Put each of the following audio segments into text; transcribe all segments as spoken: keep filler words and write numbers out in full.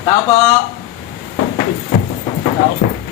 Tao po. Tao.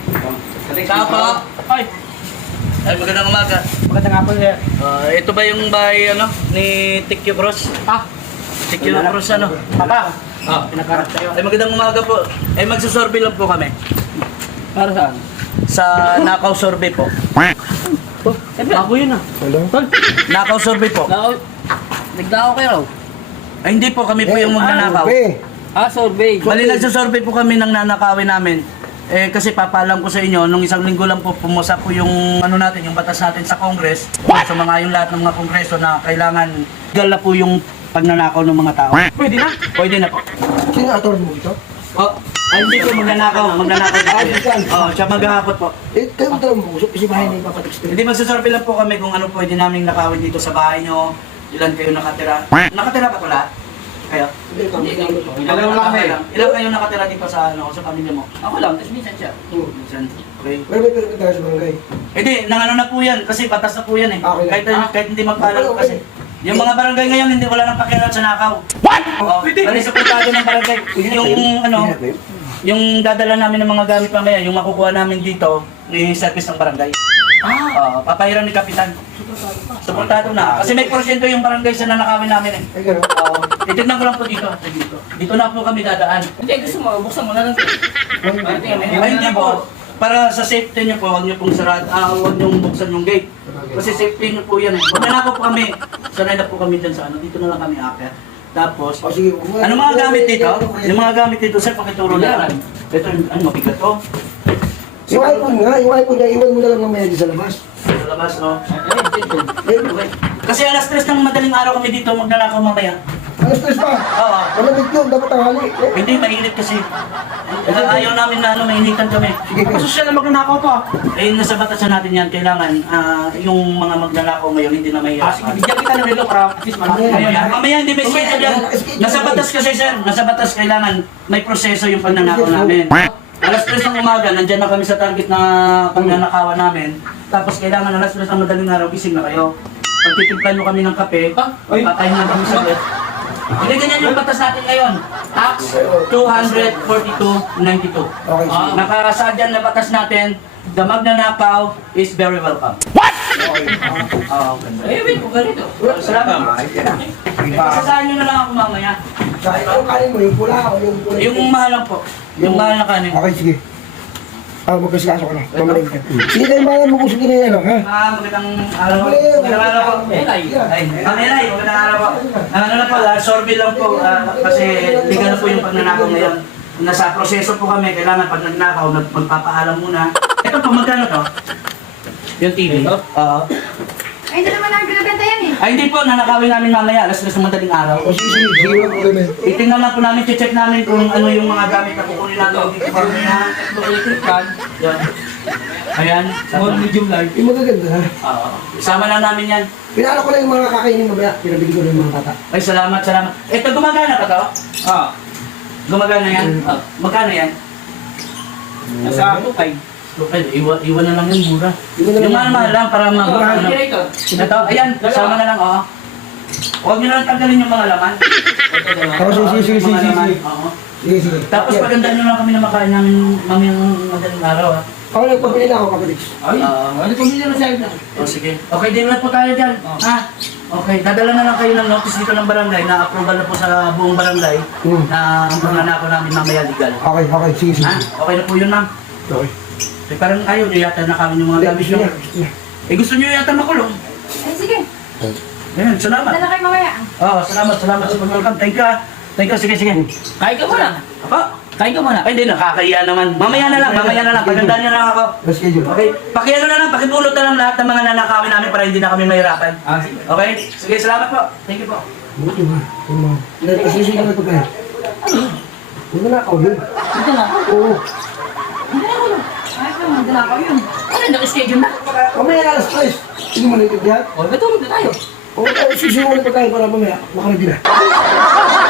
Tao po. Ay. Ay, magandang umaga. Magandang hapon, sir. Ah, ito ba yung bahay ano ni Tikyo Cross? Ah, Tikyo Cross ano? papa. Ah, Pinakarap tayo. ay magandang umaga po. Ay magsusurvey lang po kami. Para saan? Sa Nakaw survey po. Oh, siyempre, ako yun ah. Tol, Nakaw survey po. nakaw, nagdao kayo raw. Ay hindi po kami po yung magnanakaw. Ah, survey. Bali nagsusurvey po kami ng nanakawin namin. Eh kasi papalam ko sa inyo, nung isang linggo lang po pumusa po yung ano natin, yung batas natin sa Congress. Sa mga yung lahat ng mga kongreso na kailangan legal na po yung pagnanakaw ng mga tao. Pwede na? Pwede na po. Sino attorney mo ito? Oh, ay hindi po magnanakaw, magnanakaw na po yun. Oh, siya maghahakot po. Eh, kayo mo talagang mag-usap kasi bahay na ipapatext. Hindi magsusurvey lang po kami kung ano pwede namin nakawin dito sa bahay nyo. Ilan kayo nakatira. Nakatira ba po lahat? Kayo? Hindi, kami lang. Ilan lang kayo? Ilan kayo nakatira dito sa ano sa pamilya mo? Ako lang, tapos minsan siya. Hmm. Minsan. Okay. Pero may permit tayo sa barangay. Hindi, nang ano na po yan kasi batas na po yan eh. Okay. Kahit, kahit hindi magpaalam Okay, okay. kasi. Yung mga barangay ngayon hindi wala nang pakialam sa nakaw. What? Oh, bali suportado ng barangay. Yung ano, yung dadala namin ng mga gamit mamaya, yung makukuha namin dito, ni service ng barangay. Ah, papahiram ni kapitan. Suportado na. Kasi may porsyento yung barangay sa nanakawin namin eh. Ay, gano'n. Oo. Titignan ko lang po dito. Dito. Dito na po kami dadaan. Hindi, gusto mo, buksan mo na lang. Ay, tingnan mo. Ay, hindi po. Para sa safety niyo po, huwag niyo pong sarad, ah, huwag niyo buksan yung gate. Kasi safety niyo po yan eh. Huwag na po kami. Sanay na po kami dyan sa ano. Dito na lang kami akit. Tapos, O, sige. ano mga gamit dito? Yung mga gamit dito, sir, pakituro na lang. Ito, ano, mabigat to. Yung iPhone nga, yung iPhone niya, iwan mo na lang mamaya dyan sa labas. Sa labas, no? Eh, Okay. Kasi alas tres ng madaling araw kami dito, magnanakaw mamaya. ano stress pa? Oo. Malamig yun, dapat tanghali. Eh, Hindi, mainit kasi. Kaya ayaw namin na ano, mainitan kami. sige, Ako gusto. social na magnanakaw pa. Eh, nasa batasan natin yan, kailangan ah, yung mga magnanakaw ngayon hindi na Ah, sige, mahihirapan. bigyan kita ng relo para at least malaki. Mamaya, mamaya hindi may schedule yan. Nasa batas kasi sir, nasa batas kailangan may proseso yung pagnanakaw namin. Alas tres ng umaga, nandyan na kami sa target na pagnanakawan namin. Tapos kailangan alas tres ng madaling araw, gising na kayo. Pagtitimplan nyo kami ng kape, Ah, ay. patayin na kami sa bed. Hindi ganyan yung batas natin ngayon. Tax two forty-two ninety-two. Okay, sige. Nakasadyan na batas natin, the magnanakaw is very welcome. What? Oo, ganda. Eh, wait, kung ganito. Salamat. Pasasahan nyo na lang ako mamaya. Sa ikaw, kanin mo, yung pula o yung pula. Yung mahal lang po. Yung mahal na kanin. Okay, sige. Ah, magkasikaso ka na. Mamaling ka. Sige kayo bayan, mag-usap din na yan, ha? Ah, magandang araw po. Magandang araw po. Elay. Ay, Ma'am Elay, magandang araw po. Ang ano na po, ah, survey lang po. ah, kasi legal na po yung pagnanakaw ngayon. Nasa proseso po kami, kailangan pag nagnakaw, nag- magpapaalam muna. Ito po, magkano to? Yung T V? Oo. Ay, hindi naman namin binibenta yan eh. Ay, hindi po, nanakawin namin mamaya, alas tres ng madaling araw. O, sige, sige. Sige, wag problema yun. Titingnan lang po namin, check namin kung ano yung mga gamit na kukunin natin dito sa mga Electric fan, yan. Ayan. small, medium, large. Yung magaganda, ha? Oo. Isama na namin yan. Pinalo ko lang yung mga kakainin mamaya. Pinabili ko na yung mga bata. Ay, salamat, salamat. Ito, gumagana pa to? Ah, Gumagana yan? Ah, magkano yan? nasa two five. Okay, iwan, iwan na lang yung mura. Iwan na lang. Yung mahal-mahal lang para mag... Oh, ano. generator. Ito, ayan, sama na lang, oo. Huwag nyo na lang tanggalin yung mga laman. Ako, sige, sige, sige, Yung mga sige, laman, sige. oo. Sige, sige. Tapos Yeah. pagandaan nyo lang kami na makain namin mamayang madaling araw, ha. Ako nagpapili na ako, kapatid. Ay, ano kung hindi na sa'yo na? O, sige. Okay, din na po tayo dyan. Ha? Okay, dadala na lang kayo ng notice dito ng barangay na approval na po sa buong barangay Hmm. na ang pagnanakaw namin mamaya legal. Okay, okay, sige, sige. Ha? Okay na po yun, ma'am. Okay. Eh, parang ayaw nyo yata na kami yung mga gamit Sige nyo. na, sige na. Eh, gusto nyo yata makulong. Ay, sige. Ayan, salamat. Dala kayo mamaya. Oo, salamat, salamat sa pag-welcome. Thank you, ah. Thank you, sige, sige. Kain ka muna. Apa? Kain ka muna. Ay, hindi, nakakahiya naman. Mamaya na lang, mamaya na lang. Pagandaan nyo lang ako. Let's schedule. Okay, pakiano na lang, pakibulot na lang lahat ng mga nanakawin namin para hindi na kami mahirapan. Ah, sige. Okay? Sige, salamat po. Thank you po. Buti ba? Yung mga... Nagpasisi ka na ito kaya. Huwag na ako yun. Ito na. Oo. Ay, naman, dala ko yun. Ano, naka-schedule na? Mamaya na alas tres. Hindi mo naitibdihan. O, matulog na tayo. Oo, susunod na tayo para mamaya. Makarag na.